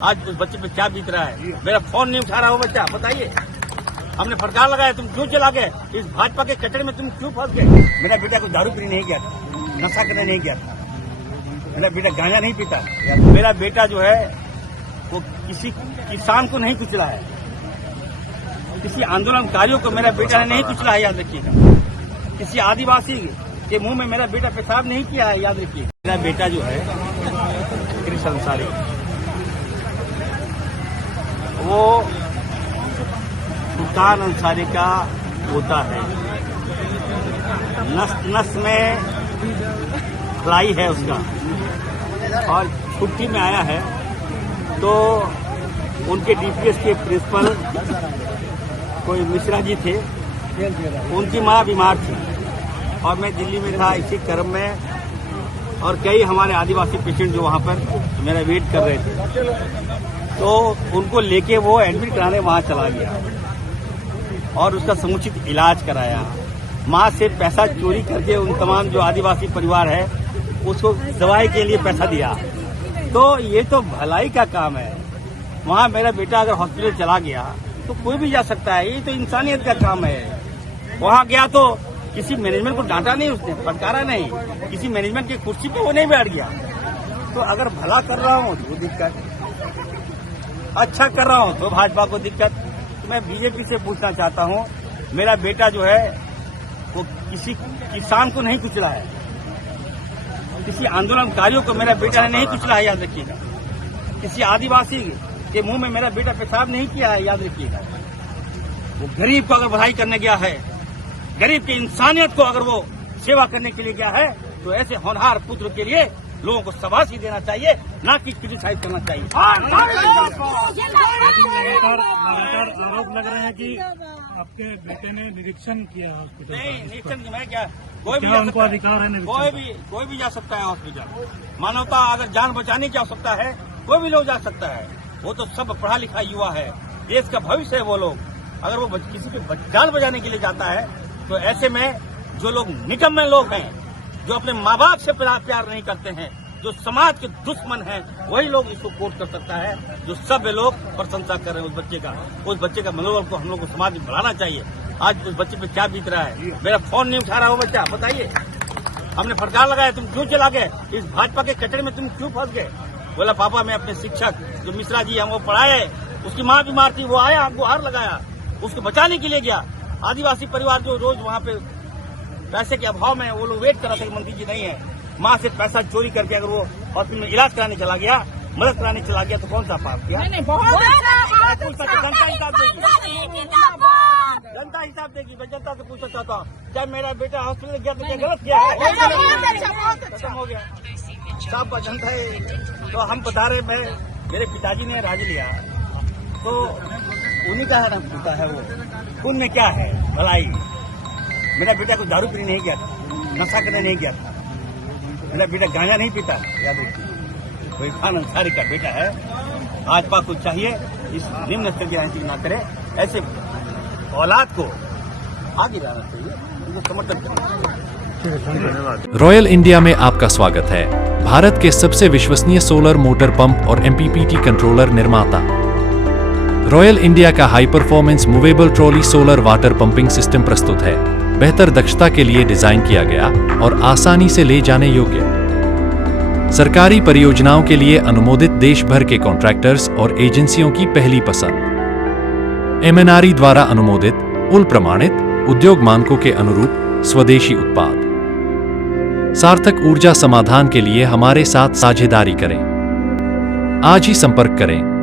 आज उस बच्चे पे क्या बीत रहा है। मेरा फोन नहीं उठा रहा हो बच्चा, बताइए। हमने फटकार लगाया, तुम क्यों चला गए? इस भाजपा के कचरे में तुम क्यों फंस गए? मेरा बेटा को दारू पीने नहीं गया था, नशा करने नहीं गया था, मेरा बेटा गांजा नहीं पीता। मेरा बेटा जो है वो किसी किसान को नहीं कुचला है, किसी आंदोलनकारियों को मेरा बेटा ने नहीं कुचला है, याद रखिएगा। किसी आदिवासी के मुंह में मेरा बेटा पेशाब नहीं किया है, याद रखिए। मेरा बेटा जो है कृष्ण अंसारी, वो सुल्तान अंसारी का पोता है। नस नस में खलाई है उसका, और छुट्टी में आया है तो उनके डीपीएस के प्रिंसिपल कोई मिश्रा जी थे, उनकी मां बीमार थी और मैं दिल्ली में था इसी क्रम में, और कई हमारे आदिवासी पेशेंट जो वहां पर मेरा वेट कर रहे थे, तो उनको लेके वो एडमिट कराने वहां चला गया और उसका समुचित इलाज कराया। मां से पैसा चोरी करके उन तमाम जो आदिवासी परिवार है उसको दवाई के लिए पैसा दिया। तो ये तो भलाई का काम है। वहां मेरा बेटा अगर हॉस्पिटल चला गया तो कोई भी जा सकता है, ये तो इंसानियत का काम है। वहां गया तो किसी मैनेजमेंट को डांटा नहीं, उसने फटकारा नहीं, किसी मैनेजमेंट की कुर्सी पे वो नहीं बैठ गया। तो अगर भला कर रहा हूं तो दिक्कत, अच्छा कर रहा हूं तो भाजपा को दिक्कत। तो मैं बीजेपी से पूछना चाहता हूं, मेरा बेटा जो है वो किसी किसान को नहीं कुचला है, किसी आंदोलनकारियों को मेरा बेटा ने नहीं कुचला है, याद रखिएगा। किसी आदिवासी के मुंह में मेरा बेटा पेशाब नहीं किया है, याद रखिएगा। वो गरीब को अगर भलाई करने गया है, गरीब की इंसानियत को अगर वो सेवा करने के लिए गया है, तो ऐसे होनहार पुत्र के लिए लोगों को शाबाशी देना चाहिए, ना कि क्रिटिसाइज करना चाहिए। आरोप लग रहे हैं कि आपके बेटे ने निरीक्षण किया हॉस्पिटल। नहीं, निरीक्षण में क्या, कोई भी उनको अधिकार है, कोई भी जा सकता है हॉस्पिटल। मानवता अगर जान बचाने की आवश्यकता है, कोई भी लोग जा सकता है। वो तो सब पढ़ा लिखा युवा है, देश का भविष्य है। वो लोग अगर वो किसी की जान बचाने के लिए जाता है, तो ऐसे में जो लोग निकम्मे लोग हैं, जो अपने माँ बाप से प्यार नहीं करते हैं, जो समाज के दुश्मन हैं, वही लोग इसको कोर्ट कर सकता है। जो सब लोग प्रशंसा कर रहे हैं उस बच्चे का मनोबल को हम लोग को समाज में बढ़ाना चाहिए। आज उस बच्चे पे क्या बीत रहा है। मेरा फोन नहीं उठा रहा हो बच्चा, बताइए। हमने फटकार लगाया, तुम क्यों चला गए? इस भाजपा के कचरे में तुम क्यों फंस गए? बोला पापा मैं अपने शिक्षक जो मिश्रा जी हमको पढ़ाए, उसकी माँ बीमार थी, वो आया, हमको हार लगाया, उसको बचाने के लिए गया। आदिवासी परिवार जो रोज वहाँ पे पैसे के अभाव में वो लोग वेट कर रहे थे, मंत्री जी नहीं है। माँ से पैसा चोरी करके अगर वो हॉस्पिटल में इलाज कराने चला गया, मदद कराने चला गया, तो कौन सा पाप किया? जनता हिसाब देगी। मैं जनता से पूछना चाहता हूँ, क्या मेरा बेटा हॉस्पिटल गया तो क्या गलत किया है? खत्म हो गया साहब का जनता है। तो हम बता रहे, मेरे पिताजी ने राज लिया, तो उन्हीं का है ना, पूछता है वो पुण्य क्या है, भलाई। मेरा बेटा को दारू पीने नहीं गया था, नशा करने नहीं गया था, मेरा बेटा गांजा नहीं पीता, याद रखिए। कोई खान अंसारी का बेटा है। भाजपा को चाहिए इस निम्न स्तर की राजनीति ना करे, ऐसे औलाद को आगे जाना चाहिए, उनको समर्थन करना। रॉयल इंडिया में आपका स्वागत है। भारत के सबसे विश्वसनीय सोलर मोटर पंप और MPPT कंट्रोलर निर्माता। रॉयल इंडिया का high performance movable trolley solar water pumping system प्रस्तुत है। बेहतर दक्षता के लिए डिजाइन किया गया और आसानी से ले जाने योग्य। सरकारी परियोजनाओं के लिए अनुमोदित देश भर के कॉन्ट्रैक्टर्स और एजेंसियों की पहली पसंद। MNRE द्वारा अनुमोदित, उल प्रमाणित, उद्योग मानकों के अनुरूप स्वदेशी उत्पाद। सार्थक ऊर्जा समाधान के लिए हमारे साथ साझेदारी करें। आज ही संपर्क करें।